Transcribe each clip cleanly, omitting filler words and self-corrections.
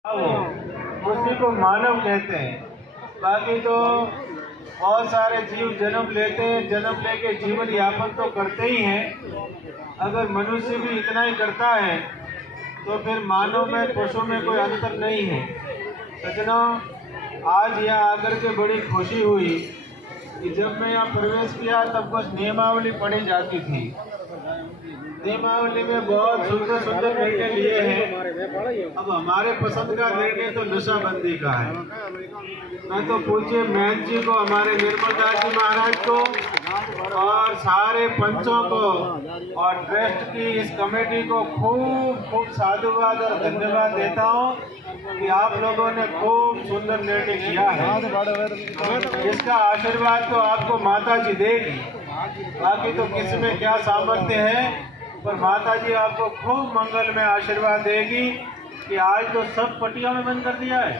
उसी को मानव कहते हैं। बाकी तो बहुत सारे जीव जन्म लेते हैं, जन्म लेके जीवन यापन तो करते ही हैं। अगर मनुष्य भी इतना ही करता है तो फिर मानव में पशु में कोई अंतर नहीं है। सज्जनों, आज यहाँ आकर के बड़ी खुशी हुई कि जब मैं यहाँ प्रवेश किया तब कुछ नियमावली पढ़ी जाती थी। नियमावली में बहुत सुंदर सुंदर निर्णय लिए हैं। अब हमारे पसंद का निर्णय तो नशाबंदी का है। मैं तो पूछिए महंत जी को, हमारे निर्मल दास जी महाराज को और सारे पंचों को और ट्रस्ट की इस कमेटी को खूब खूब साधुवाद और धन्यवाद देता हूँ कि आप लोगों ने खूब सुंदर निर्णय किया है। इसका आशीर्वाद तो आपको माता जी देगी। बाकी तो किसी में क्या सामर्थ्य है, पर माता जी आपको खूब मंगल में आशीर्वाद देगी कि आज तो सब पट्टियों में बंद कर दिया है।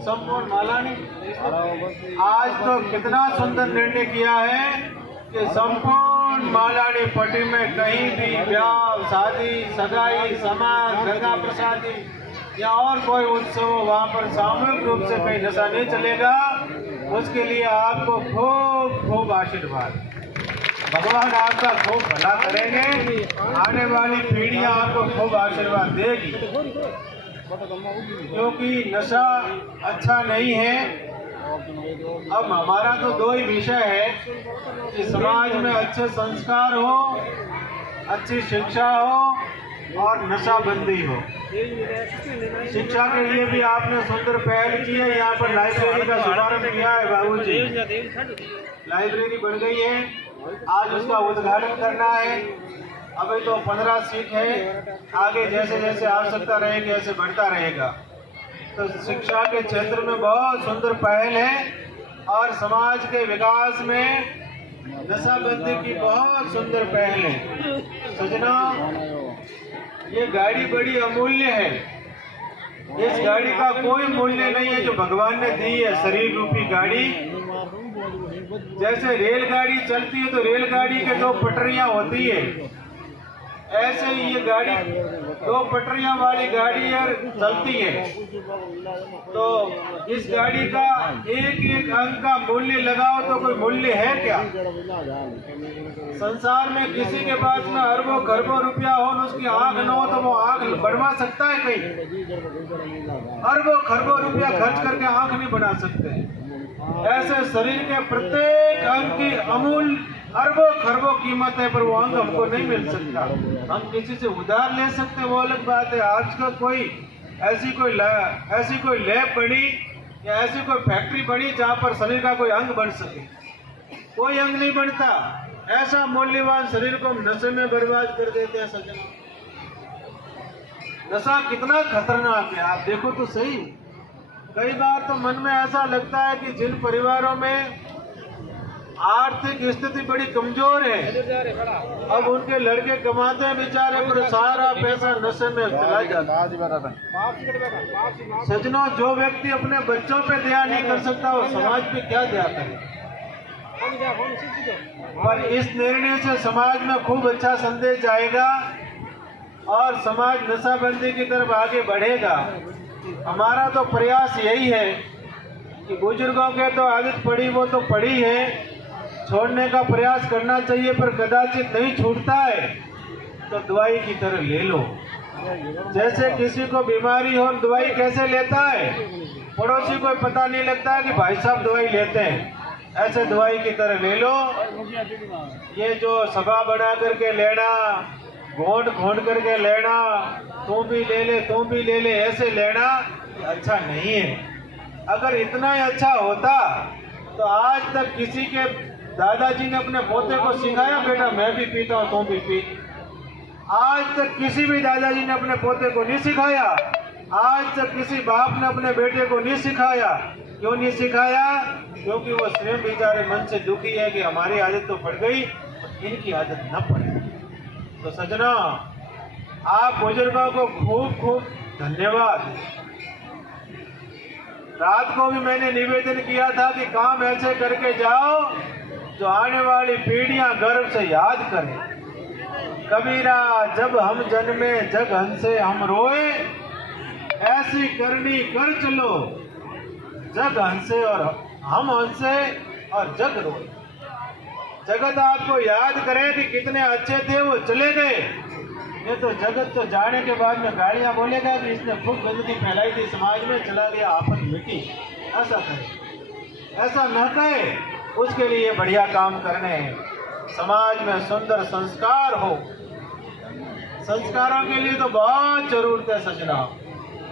संपूर्ण माला नहीं, आज तो कितना सुंदर निर्णय किया है कि संपूर्ण मालानी पट्टी में कहीं भी ब्याह, शादी, सगाई, समाज, गंगा प्रसादी या और कोई उत्सव हो, वहाँ पर सामूहिक रूप से कहीं नशा नहीं चलेगा। उसके लिए आपको खूब खूब आशीर्वाद। भगवान आपका खूब भला करेंगे, आने वाली पीढ़ियां आपको खूब आशीर्वाद देगी, क्योंकि नशा अच्छा नहीं है। अब हमारा तो दो ही विषय है कि समाज में अच्छे संस्कार हो, अच्छी शिक्षा हो और नशाबंदी हो। शिक्षा के लिए भी आपने सुंदर पहल की है। यहाँ पर लाइब्रेरी का शुभारंभ किया है बाबूजी। लाइब्रेरी बन गई है, आज उसका उद्घाटन करना है। अभी तो 15 सीट है, आगे जैसे जैसे आवश्यकता रहेगी ऐसे बढ़ता रहेगा। तो शिक्षा के क्षेत्र में बहुत सुंदर पहल है और समाज के विकास में नशाबंदी की बहुत सुंदर पहल है। सजना, ये गाड़ी बड़ी अमूल्य है। इस गाड़ी का कोई मूल्य नहीं है जो भगवान ने दी है, शरीर रूपी गाड़ी। जैसे रेलगाड़ी चलती है तो रेलगाड़ी के दो पटरियां होती है, ऐसे ही ये गाड़ी दो पटरियां वाली गाड़ी चलती है। तो इस गाड़ी का एक एक अंग का मूल्य लगाओ तो कोई मूल्य है क्या? संसार में किसी के पास में अरबों खरबों रुपया हो, उसकी आंख न हो तो वो आंख बनवा सकता है? कहीं अरबों खरबों रुपया खर्च करके आंख नहीं बना सकते। ऐसे शरीर के प्रत्येक अंग की अमूल्य अरबों खरबों कीमत है, पर वो अंग हमको नहीं मिल सकता। हम किसी से उधार ले सकते, वो अलग बात है। आज का कोई ऐसी कोई लैब बनी या ऐसी कोई फैक्ट्री बनी जहाँ पर शरीर का कोई अंग बन सके? कोई अंग नहीं बनता। ऐसा मूल्यवान शरीर को हम नशे में बर्बाद कर देते हैं। सज्जन, नशा कितना खतरनाक है, आप देखो तो सही। कई बार तो मन में ऐसा लगता है कि जिन परिवारों में आर्थिक स्थिति बड़ी कमजोर है, अब उनके लड़के कमाते हैं बेचारे, पर सारा पैसा नशे में चला जाता है। सजनों, जो व्यक्ति अपने बच्चों पे ध्यान नहीं कर सकता वो समाज पे क्या ध्यान करे? पर इस निर्णय से समाज में खूब अच्छा संदेश जाएगा और समाज नशाबंदी की तरफ आगे बढ़ेगा। हमारा तो प्रयास यही है कि बुजुर्गों के तो आदत पड़ी, वो तो पड़ी है, छोड़ने का प्रयास करना चाहिए, पर कदाचित नहीं छूटता है तो दवाई की तरह ले लो। जैसे किसी को बीमारी हो, दवाई कैसे लेता है? पड़ोसी को पता नहीं लगता है कि भाई साहब दवाई लेते हैं, ऐसे दवाई की तरह ले लो। ये जो सभा बना करके लेना, घोंट घोंट करके लेना, तू भी ले ले तू भी ले ले, ऐसे लेना अच्छा नहीं है। अगर इतना ही अच्छा होता तो आज तक किसी के दादाजी ने अपने पोते को सिखाया, बेटा मैं भी पीता हूँ तुम भी पी? आज तक किसी भी दादाजी ने अपने पोते को नहीं सिखाया। आज तक किसी बाप ने अपने बेटे को नहीं सिखाया। क्यों नहीं सिखाया? क्योंकि वो स्वयं बेचारे मन से दुखी है कि हमारी आदत तो पड़ गई, इनकी आदत न पड़े। तो सजना, आप बुजुर्गों को खूब खूब धन्यवाद। रात को भी मैंने निवेदन किया था कि काम ऐसे करके जाओ जो आने वाली पीढ़ियां गर्व से याद करें। कबीरा जब हम जन्मे जग हंसे हम रोए, ऐसी करनी कर चलो जग हंसे और हम हंसे और जग रोए। जगत आपको याद करे कि कितने अच्छे थे, वो चले गए। ये तो जगत तो जाने के बाद में गालियां बोलेगा कि इसने खूब गंदगी फैलाई थी समाज में, चला गया, आफत मिटी। ऐसा कहे, ऐसा न कहे। उसके लिए बढ़िया काम करने हैं। समाज में सुंदर संस्कार हो। संस्कारों के लिए तो बहुत जरूरत है सजना।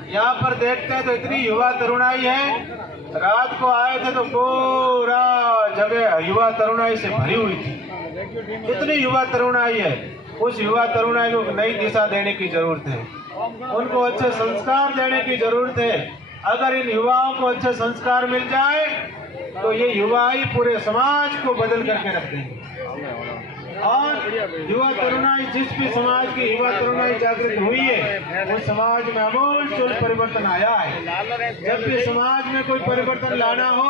यहाँ पर देखते हैं तो इतनी युवा तरुणाई है। रात को आए थे तो पूरा जगह युवा तरुणाई से भरी हुई थी। इतनी युवा तरुणाई है। उस युवा तरुणाई को नई दिशा देने की जरूरत है। उनको अच्छे संस्कार देने की जरूरत है। अगर इन युवाओं को अच्छे संस्कार मिल जाए तो ये युवा ही पूरे समाज को बदल करके रख देंगे। और युवा तरुणाई, जिस भी समाज की युवा तरुणाई जागृत हुई है, वो समाज में अमूलचूल परिवर्तन आया है। जब भी समाज में कोई परिवर्तन लाना हो,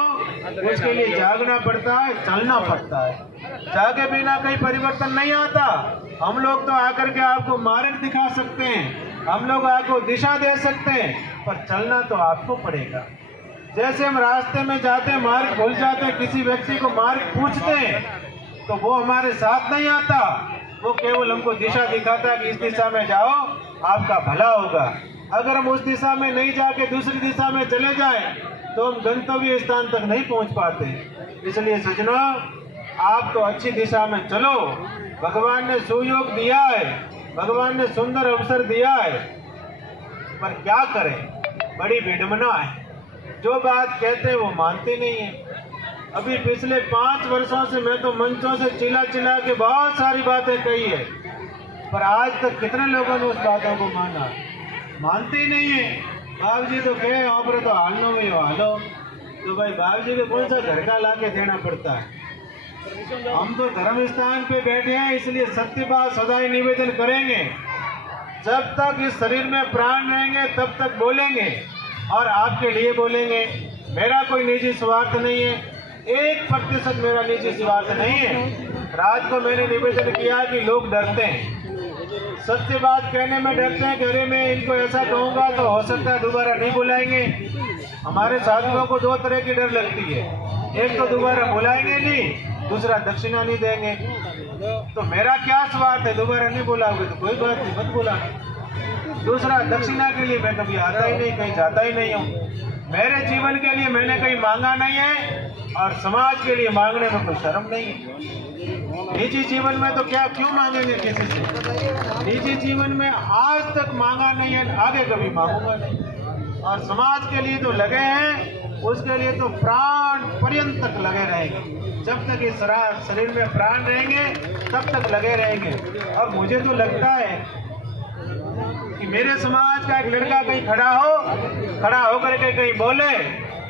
उसके लिए जागना पड़ता है, चलना पड़ता है। जागे बिना कहीं परिवर्तन नहीं आता। हम लोग तो आकर के आपको मार्ग दिखा सकते हैं, हम लोग आपको दिशा दे सकते हैं, पर चलना तो आपको पड़ेगा। जैसे हम रास्ते में जाते हैं, मार्ग भूल जाते हैं, किसी व्यक्ति को मार्ग पूछते हैं तो वो हमारे साथ नहीं आता, वो केवल हमको दिशा दिखाता है कि इस दिशा में जाओ, आपका भला होगा। अगर हम उस दिशा में नहीं जाके दूसरी दिशा में चले जाएं तो हम गंतव्य स्थान तक नहीं पहुंच पाते। इसलिए सज्जनों, आप तो अच्छी दिशा में चलो। भगवान ने सुयोग दिया है, भगवान ने सुंदर अवसर दिया है, पर क्या करें, बड़ी विडंबना है। जो बात कहते हैं वो मानते नहीं है। अभी पिछले 5 वर्षों से मैं तो मंचों से चिल्ला चिल्ला के बहुत सारी बातें कही है, पर आज तक कितने लोगों ने उस बातों को माना? मानते ही नहीं है। बाबू जी तो कहे और तो हालो में हालो, तो भाई बाबू जी को कौन सा घर का ला के देना पड़ता है। हम तो धर्म स्थान पे बैठे हैं, इसलिए सत्य बात सदा ही निवेदन करेंगे। जब तक इस शरीर में प्राण रहेंगे तब तक बोलेंगे, और आपके लिए बोलेंगे। मेरा कोई निजी स्वार्थ नहीं है, 1% मेरा निजी स्वार्थ नहीं है। रात को मैंने निवेदन किया कि लोग डरते हैं, सत्य बात कहने में डरते हैं कि अरे मैं इनको ऐसा कहूँगा तो हो सकता है दोबारा नहीं बुलाएंगे। हमारे साथियों को 2 तरह की डर लगती है, एक तो दोबारा बुलाएंगे नहीं, दूसरा दक्षिणा नहीं देंगे। तो मेरा क्या स्वार्थ है, दोबारा नहीं बुलाओगे तो कोई बात नहीं, मत बुला। दूसरा, दक्षिणा के लिए मैं कभी आता ही नहीं, कहीं जाता ही नहीं हूँ। मेरे जीवन के लिए मैंने कहीं मांगा नहीं है, और समाज के लिए मांगने में कोई शर्म नहीं है। निजी जीवन में तो क्या क्यों मांगेंगे किसी से? निजी जीवन में आज तक मांगा नहीं है, आगे कभी मांगूंगा नहीं। और समाज के लिए तो लगे हैं, उसके लिए तो प्राण पर्यंत तक लगे रहेंगे। जब तक इस शरीर में प्राण रहेंगे तब तक लगे रहेंगे। और मुझे तो लगता है कि मेरे समाज का एक लड़का कहीं खड़ा होकर के कहीं बोले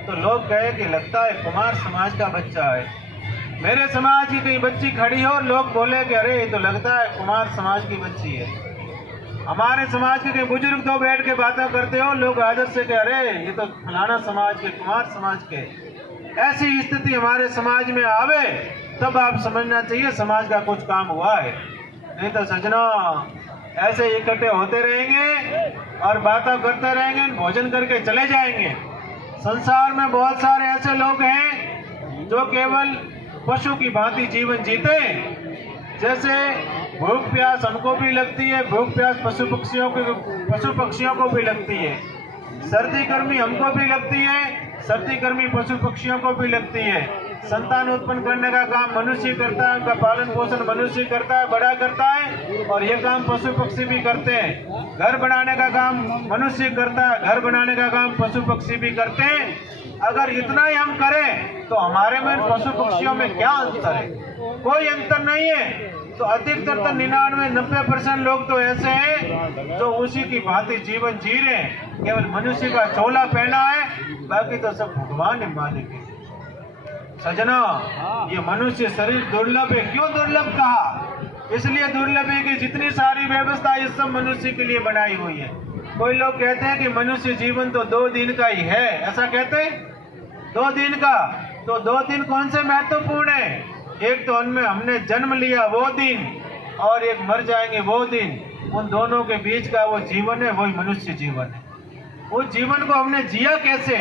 तो लोग कहे कि लगता है कुमार समाज का बच्चा है। मेरे समाज की कहीं बच्ची खड़ी हो और लोग बोले कि अरे ये तो लगता है कुमार समाज की बच्ची है। हमारे समाज के कहीं बुजुर्ग तो बैठ के बातें करते हो, लोग आदत से कह रहे ये तो फलाना समाज के, कुमार समाज के। ऐसी स्थिति हमारे समाज में आवे तब आप समझना चाहिए समाज का कुछ काम हुआ है। नहीं तो सज्जनों, ऐसे इकट्ठे होते रहेंगे और बातें करते रहेंगे, भोजन करके चले जाएंगे। संसार में बहुत सारे ऐसे लोग हैं जो केवल पशु की भांति जीवन जीते हैं। जैसे भूख प्यास हमको भी लगती है, भूख प्यास पशु पक्षियों को भी लगती है। सर्दी गर्मी हमको भी लगती है, सर्दी गर्मी पशु पक्षियों को भी लगती है। संतान उत्पन्न करने का काम मनुष्य करता है, उनका पालन पोषण मनुष्य करता है, बड़ा करता है, और ये काम पशु पक्षी भी करते हैं। घर बनाने का काम मनुष्य करता है, घर बनाने का काम पशु पक्षी भी करते हैं। अगर इतना ही हम करें तो हमारे में पशु पक्षियों में क्या अंतर है? कोई अंतर नहीं है। तो अधिकतर 99-90% लोग तो ऐसे हैं जो उसी की भांति जीवन जी रहे हैं, केवल मनुष्य का चोला पहना है, बाकी तो सब भगवान ही मालिक है। सजना, ये मनुष्य शरीर दुर्लभ है। क्यों दुर्लभ कहा? इसलिए दुर्लभ है कि जितनी सारी व्यवस्था इस सब मनुष्य के लिए बनाई हुई है। कोई लोग कहते हैं कि मनुष्य जीवन तो 2 दिन का ही है, ऐसा कहते हैं 2 दिन का। तो 2 दिन कौन से महत्वपूर्ण है? एक तो उनमें हमने जन्म लिया वो दिन, और एक मर जाएंगे वो दिन, उन दोनों के बीच का वो जीवन है, वही मनुष्य जीवन है। उस जीवन को हमने जिया कैसे,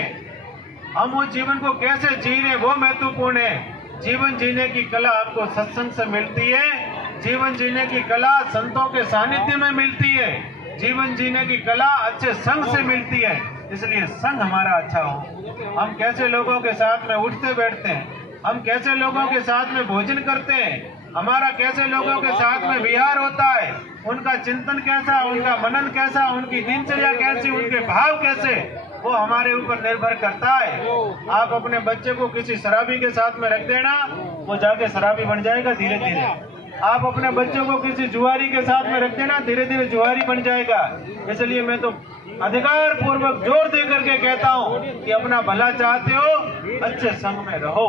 हम उस जीवन को कैसे जी रहे वो महत्वपूर्ण है। जीवन जीने की कला आपको सत्संग से मिलती है, जीवन जीने की कला संतों के सानिध्य में मिलती है, जीवन जीने की कला अच्छे संग से मिलती है। इसलिए संग हमारा अच्छा हो। हम कैसे लोगों के साथ में उठते बैठते हैं, हम कैसे लोगों के साथ में भोजन करते हैं, हमारा कैसे लोगों के साथ में विहार होता है, उनका चिंतन कैसा, उनका मनन कैसा, उनकी दिनचर्या कैसी, उनके भाव कैसे, वो हमारे ऊपर निर्भर करता है। आप अपने बच्चे को किसी शराबी के साथ में रख देना, वो जाके शराबी बन जाएगा धीरे धीरे। आप अपने बच्चों को किसी जुआरी के साथ में रख देना, धीरे धीरे जुआरी बन जाएगा। इसलिए मैं तो अधिकार पूर्वक जोर दे करके कहता हूँ कि अपना भला चाहते हो, अच्छे संग में रहो।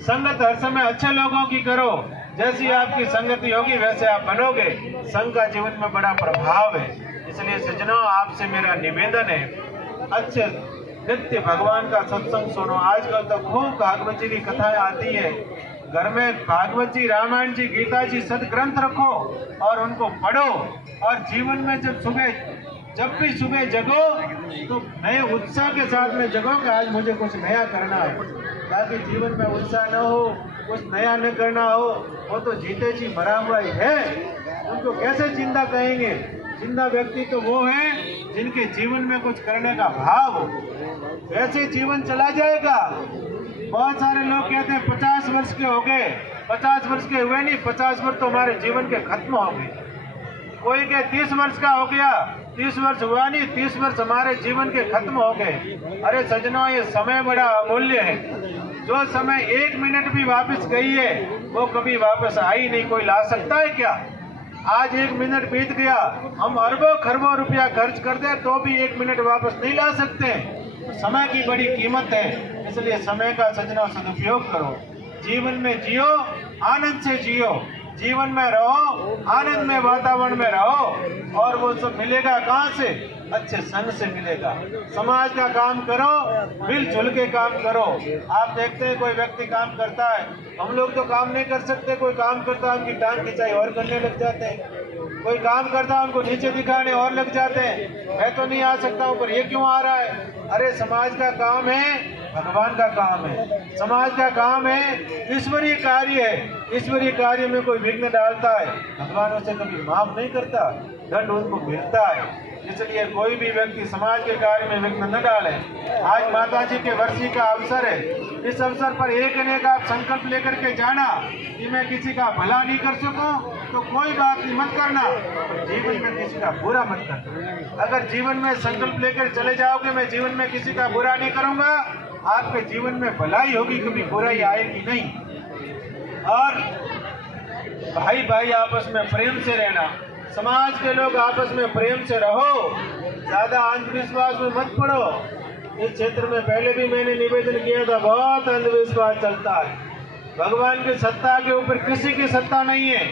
संगत हर समय अच्छे लोगों की करो, जैसी आपकी संगति होगी वैसे आप बनोगे। संग का जीवन में बड़ा प्रभाव है। इसलिए सज्जनों, आपसे मेरा निवेदन है, अच्छे नित्य भगवान का सत्संग सुनो। आजकल तो खूब भागवत जी की कथाएं आती है, घर में भागवत जी, रामायण जी, गीता जी सदग्रंथ रखो और उनको पढ़ो। और जीवन में जब भी सुबह जगो तो नए उत्साह के साथ में जगो कि आज मुझे कुछ नया करना है। ताकि जीवन में उत्साह न हो, कुछ नया न करना हो, वो तो जीते जी मरा हुआ ही है। उनको कैसे जिंदा कहेंगे? जिंदा व्यक्ति तो वो है जिनके जीवन में कुछ करने का भाव हो, वैसे जीवन चला जाएगा। बहुत सारे लोग कहते हैं 50 वर्ष के हो गए, 50 वर्ष के हुए नहीं, 50 वर्ष तो हमारे जीवन के खत्म हो गए। कोई के 30 वर्ष का हो गया, 30 वर्ष हुआ नहीं, 30 वर्ष हमारे जीवन के खत्म हो गए। अरे सज्जनों, ये समय बड़ा अमूल्य है। जो समय 1 मिनट भी वापस गई है वो कभी वापस आई नहीं। कोई ला सकता है क्या? आज 1 मिनट बीत गया, हम अरबों खरबों रुपया खर्च कर दे तो भी 1 मिनट वापस नहीं ला सकते। तो समय की बड़ी कीमत है। इसलिए समय का सज्जनों सदुपयोग करो, जीवन में जियो, आनंद से जियो, जीवन में रहो, आनंद में वातावरण में रहो। और वो सब मिलेगा कहाँ से? अच्छे संग से मिलेगा। समाज का काम करो, मिलजुल के काम करो। आप देखते हैं कोई व्यक्ति काम करता है, हम लोग तो काम नहीं कर सकते, कोई काम करता है उनकी टांग खिंचाई और करने लग जाते हैं। कोई काम करता है उनको नीचे दिखाने और लग जाते हैं, मैं तो नहीं आ सकता हूँ पर ये क्यों आ रहा है? अरे समाज का काम है, भगवान का काम है, समाज का काम है, ईश्वरीय कार्य है। ईश्वरीय कार्य में कोई विघ्न डालता है, भगवान उसे कभी माफ नहीं करता, दंड उनको मिलता है। इसलिए कोई भी व्यक्ति समाज के कार्य में विघ्न न डाले। आज माता जी के वर्षी का अवसर है, इस अवसर पर एक न एक आप संकल्प लेकर के जाना कि मैं किसी का भला नहीं कर सकूं तो कोई बात नहीं, मत करना, जीवन में किसी का बुरा मत करना। अगर जीवन में संकल्प लेकर चले जाओगे मैं जीवन में किसी का बुरा नहीं करूंगा, आपके जीवन में भलाई होगी, कभी बुराई आएगी नहीं। और भाई भाई आपस में प्रेम से रहना, समाज के लोग आपस में प्रेम से रहो, ज्यादा अंधविश्वास में मत पड़ो। इस क्षेत्र में पहले भी मैंने निवेदन किया था, बहुत अंधविश्वास चलता है। भगवान की सत्ता के ऊपर किसी की सत्ता नहीं है,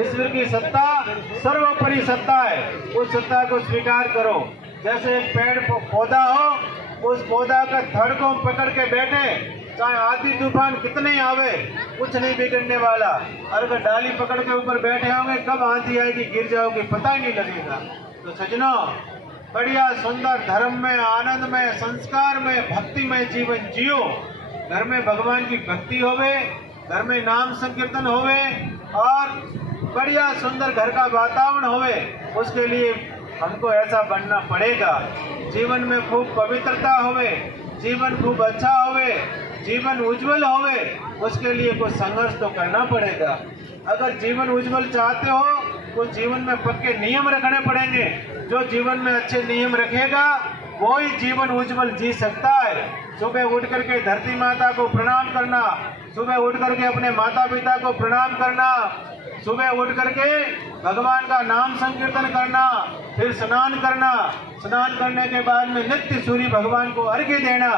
ईश्वर की सत्ता सर्वोपरि सत्ता है। उस सत्ता को स्वीकार करो। जैसे एक पेड़ पौधा हो, उस पौधा का धड़ को पकड़ के बैठे, चाहे आंधी तूफान कितने आवे कुछ नहीं बिगड़ने वाला। और अगर डाली पकड़ के ऊपर बैठे होंगे, कब आंधी आएगी गिर जाओगे पता ही नहीं लगेगा। तो सज्जनों, बढ़िया सुंदर धर्म में, आनंद में, संस्कार में, भक्ति में जीवन जियो। घर में भगवान की भक्ति होवे, घर में नाम संकीर्तन होवे और बढ़िया सुंदर घर का वातावरण होवे। उसके लिए हमको ऐसा बनना पड़ेगा। जीवन में खूब पवित्रता होवे, जीवन खूब अच्छा होवे, जीवन उज्जवल होवे, उसके लिए कुछ संघर्ष तो करना पड़ेगा। अगर जीवन उज्जवल चाहते हो तो जीवन में पक्के नियम रखने पड़ेंगे। जो जीवन में अच्छे नियम रखेगा वो ही जीवन उज्जवल जी सकता है। सुबह उठ करके धरती माता को प्रणाम करना, सुबह उठ करके अपने माता पिता को प्रणाम करना, सुबह उठ करके भगवान का नाम संकीर्तन करना, फिर स्नान करना, स्नान करने के बाद में नित्य सूर्य भगवान को अर्घ्य देना,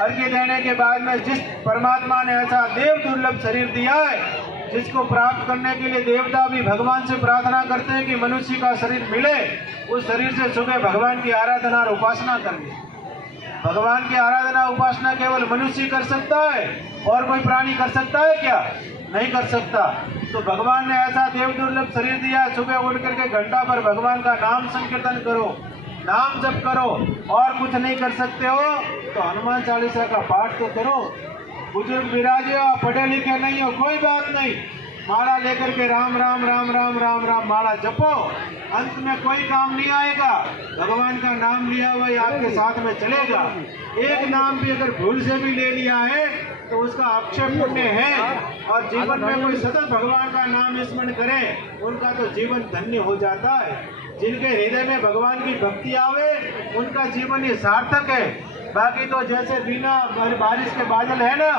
अर्घ्य देने के बाद में जिस परमात्मा ने ऐसा देव दुर्लभ शरीर दिया है जिसको प्राप्त करने के लिए देवता भी भगवान से प्रार्थना करते हैं कि मनुष्य का शरीर मिले, उस शरीर से सुबह भगवान की आराधना और उपासना करनी। भगवान की आराधना उपासना केवल मनुष्य कर सकता है और कोई प्राणी कर सकता है क्या? नहीं कर सकता। तो भगवान ने ऐसा देव दुर्लभ शरीर दिया, सुबह उठ करके घंटा पर भगवान का नाम संकीर्तन करो, नाम जप करो, और कुछ नहीं कर सकते हो तो हनुमान चालीसा का पाठ तो करो। बुजुर्ग विराजे हो, पढ़े लिखे नहीं हो, कोई बात नहीं, माला लेकर के राम राम राम राम राम राम माला जपो, अंत में कोई काम नहीं आएगा। भगवान का नाम लिया हुआ ही आपके साथ में चलेगा। एक नाम भी अगर भूल से भी ले लिया है तो उसका अक्षय पुण्य है, और जीवन में कोई सतत भगवान का नाम स्मरण करे उनका तो जीवन धन्य हो जाता है। जिनके हृदय में भगवान की भक्ति आवे उनका जीवन ही सार्थक है। बाकी तो जैसे बिना बारिश के बादल है ना,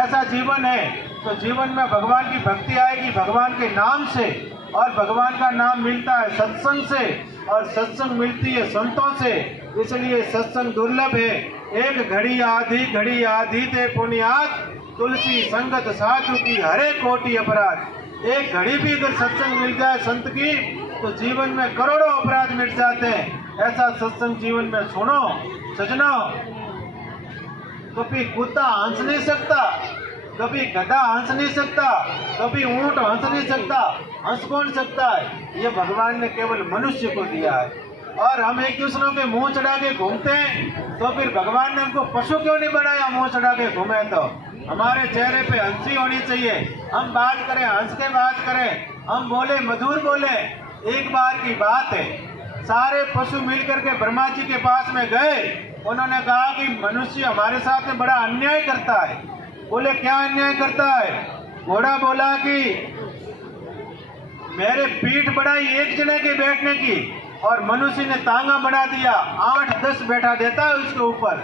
ऐसा जीवन है। तो जीवन में भगवान की भक्ति आएगी भगवान के नाम से, और भगवान का नाम मिलता है सत्संग से, और सत्संग मिलती है संतों से, इसलिए सत्संग दुर्लभ है। एक घड़ी आधी ते पुण्यात, तुलसी संगत साधु की हरे कोटि अपराध। एक घड़ी भी अगर सत्संग मिल जाए संत की तो जीवन में करोड़ों अपराध मिट जाते हैं। ऐसा सत्संग जीवन में सुनो सजनो। कभी कुत्ता हंस नहीं सकता, कभी गधा हंस नहीं सकता, कभी ऊंट हंस नहीं सकता, हंस कौन सकता है? ये भगवान ने केवल मनुष्य को दिया है। और हम एक दूसरों के मुंह चढ़ा के घूमते हैं, तो फिर भगवान ने हमको पशु क्यों नहीं बनाया मुंह चढ़ा के घूमे? तो हमारे चेहरे पे हंसी होनी चाहिए, हम बात करें हंस के बात करें, हम बोले मधुर बोले। एक बार की बात है, सारे पशु मिलकर के ब्रह्मा जी के पास में गए। उन्होंने कहा कि मनुष्य हमारे साथ में बड़ा अन्याय करता है। बोले क्या अन्याय करता है? घोड़ा बोला कि मेरे पीठ बढ़ाई एक जने के बैठने की, और मनुष्य ने तांगा बढ़ा दिया, 8-10 बैठा देता है उसके ऊपर।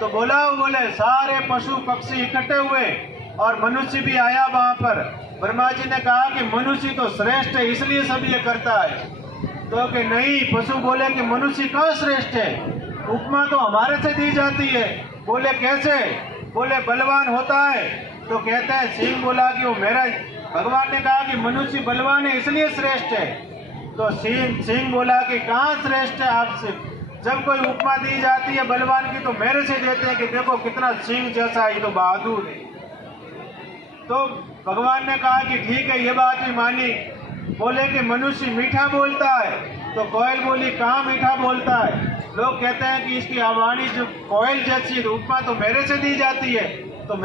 तो बोले सारे पशु पक्षी इकट्ठे हुए और मनुष्य भी आया वहां पर। ब्रह्मा जी ने कहा कि मनुष्य तो श्रेष्ठ है इसलिए सब ये करता है। तो कि नहीं, पशु बोले कि मनुष्य कहाँ श्रेष्ठ है, उपमा तो हमारे से दी जाती है। बोले कैसे? बोले बलवान होता है। तो कहते हैं सिंह बोला कि वो मेरा, भगवान ने कहा कि मनुष्य बलवान है इसलिए श्रेष्ठ है। तो सिंह बोला कि कहाँ श्रेष्ठ है आपसे? जब कोई उपमा दी जाती है बलवान की तो मेरे से देते हैं कि देखो कितना सिंह जैसा है, ये तो बहादुर है। तो भगवान ने कहा कि ठीक है, ये बात भी मानी। बोले कि मनुष्य मीठा बोलता है। तो कोयल बोली कहाँ मीठा बोलता है? लोग कहते हैं कि इसकी आवाज़ जो कोयल जैसी, उपमा तो मेरे से दी जाती है। तो